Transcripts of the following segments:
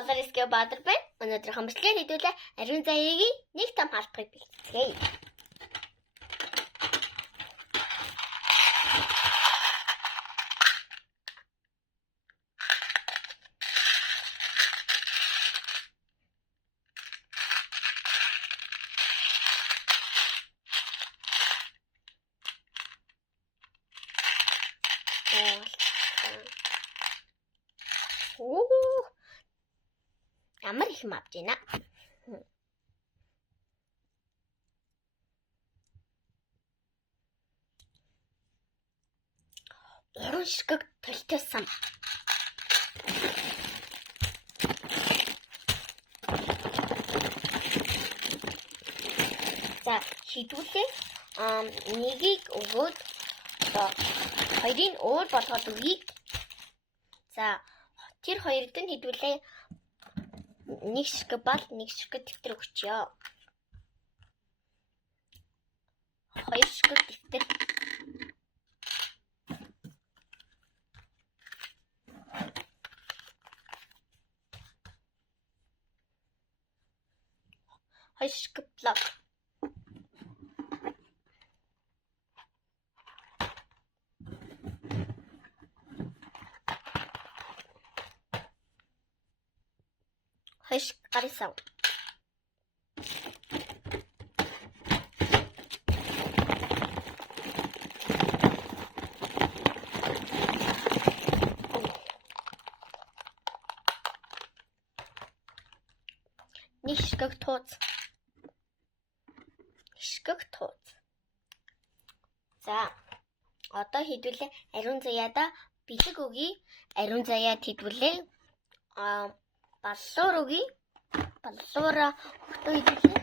Болориске Баатар байна. Өнөөдрийнхөө бичлэгээр хэдүүлээ ариун заяагийн нэг том халдварыг бэлтгэлье. Ямар их юм авч байна. Уран ширхэг толтойсон. За хідүүлээ нэгийг өгөөд хоёрын өөр болгоод өгье. За тэр хоёрт нь хідүүлээ нэг ширхэг бол нэг ширхэг дэвтэр өгчөө. Хоёр ширхэг дэвтэр. Хоёр ширхэг блок. Хоёр ширхэг гарын сав. Нэг ширхэг тууз. За одоо хідүүлээ ариун заяада бэлэг өгье. Ариун заяад хідүүлээ баллуур өгье. Баллуура өгтөө хідүүлээ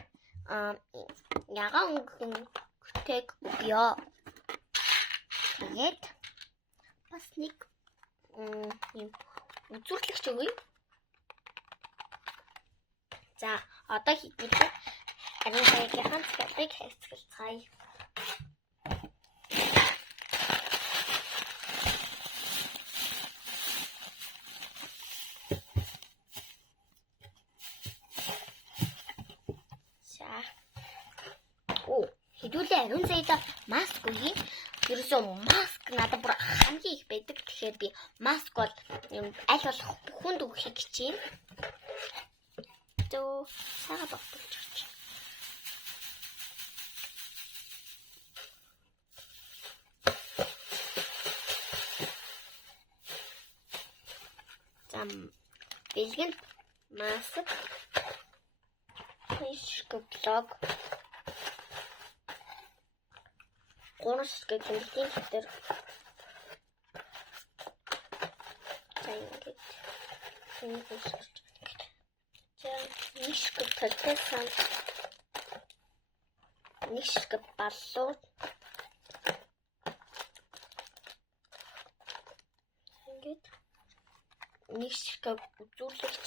ягаан өгтэйг өгье. Тэгээд бас нэг юм үзүүлэгч өгье. За одоо хідүүлээ ариун заяагийн ганц хялгыг хэвсгэлцгаая. Хідүүлээ ариун заяада маск өгье. Ерөөсөө маск надад бүр хамгийн их байдаг. Тэгэхээр би маск бол аль болох бүхэнд өгөхийг хичээнэ. Төө сага багтуулж авч. Зам бэлгэнд маск ширхэг блок гурван ширхэг тэмдэгтийн хэтэр. За ингэж нэг ширхэг толтойсон. Нэг ширхэг баллуур. Ингэж нэг ширхэг үзүүлэгч.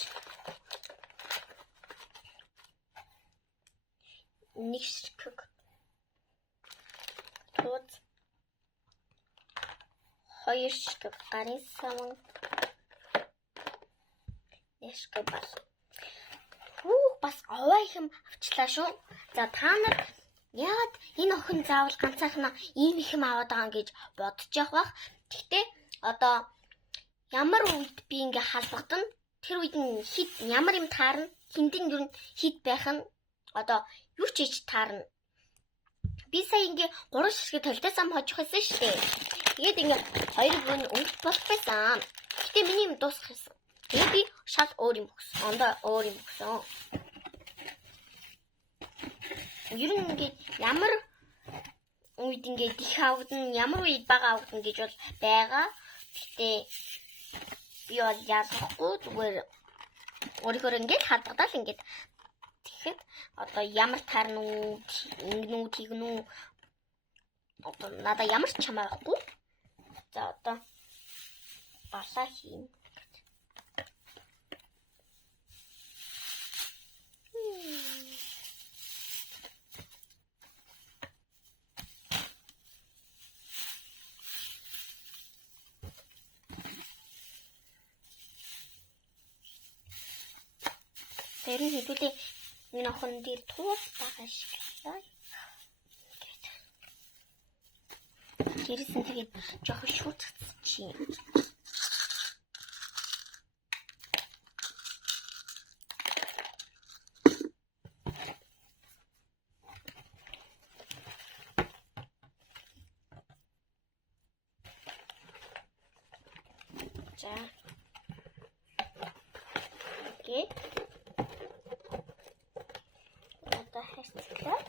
Нэг ширхэг тууз. Хоёр ширхэг гарын саван. Нэг ширхэг бас. Бас овоо их юм авчлаа шүү. За та нар яагаад энэ охин заавал ганцаархнаа ийм их юм аваад байгаа юм гэж бодож явах бах. Гэхдээ одоо ямар үед би ингээ халбагдана, тэр үед нь хит ямар юм таарна, хиндэн юу хит байх нь одоо юу ч хийж таарна. Би сая ингээ 3 ширхэг толтойсон хожих байсан шүү дээ. Тэгээд ингээ хоёр гүн өнгөт болох байсан. Гэтэ миний юм дуусах байсан. Тэгээд би шал өөр юм өгсөн. Ондоо өөр юм өгсөн. Ер нь ингээ ямар үед ингээ их авдана, ямар үед бага авдана гэж бол байгаа. Гэтэ би бол яахгүй зүгээр өөрөөр ингээ хадгалаад ингээ тэгэхэд одоо ямар таарна уу, ингэнүү, тэгнүү одоо надаа ямар ч чамаа байхгүй. За одоо балаа хийн. Ерөн хэдүүлээ энэ охин дээр туул байгаа шиг лээ. Тэрсэн тэгээд жоох шүүцчихчих. За. Окей. Одоо хэсгээр.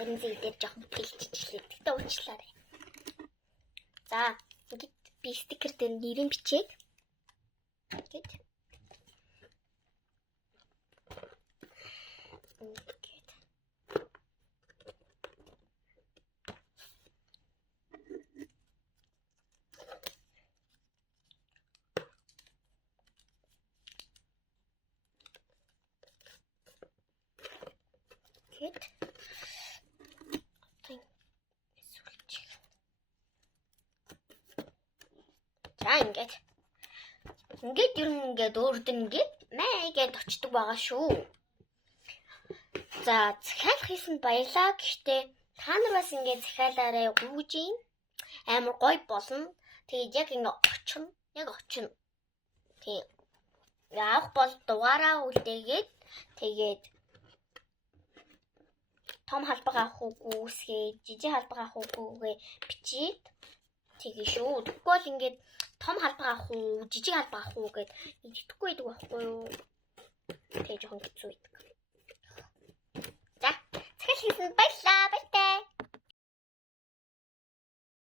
Энэ зэйдэр жоохон бэлтчихлээ. Тэгтээ уучлаарай. За, ингээд би стикер дээр нэрийг бичээд. Ингээд. Ингээд. За ингээд ер нь ингээд өөрөд нь ингээд маягээд очдөг байгаа шүү. За захиалах хийсэнд баялаа. Гэхдээ та нар бас ингээд захиалаарай гүйж юм. Амар гоё болно. Тэгээд яг ингээд очихно. Тийм. Яах бол дугаараа үлдээгээд тэгээд том халбаг авах үгүй үсгээ, жижиг халбаг авах үгүйгээ бичээд тэгээ шүү. Тэгвэл бол ингээд том халбаг авах уу, жижиг халбаг авах уу гэд идэхгүй байдаг байхгүй юу? Тэгээ жоохон хэцүү байдаг. За, захиал хийсэн баярлаа.